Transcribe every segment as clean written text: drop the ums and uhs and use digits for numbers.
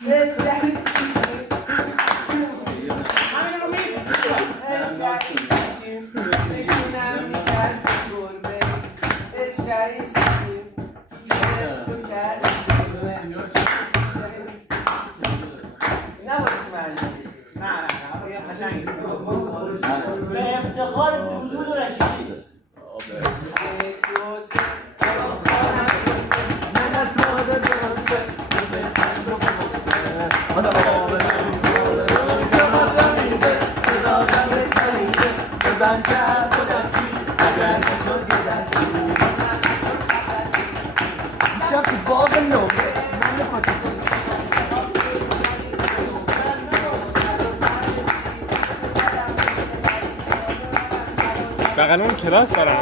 همین رو به افتخار دودود و رشیدی بقیل اون کلاس دارم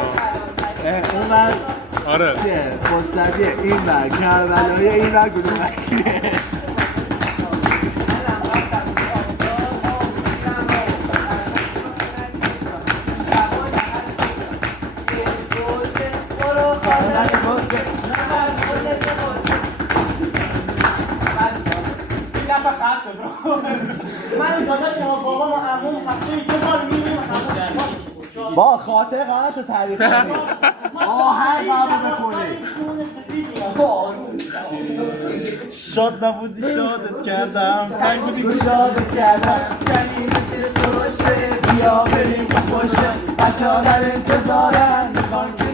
اون من آره چیه؟ مستقی این بر کربلای این بر کدوم بکیه این دفعه خط شد رو من داداشم و بابام و عموم هفته 2 بار می‌ریم با خاطر قرارش رو تعریف کنی آهنگ قبول بکنی شاد نبودی شادت کردم تنگ بودی شادت کردم کنی مثل سروشه بیا بریم که خوشه بچه ها در انتظارن میخوان که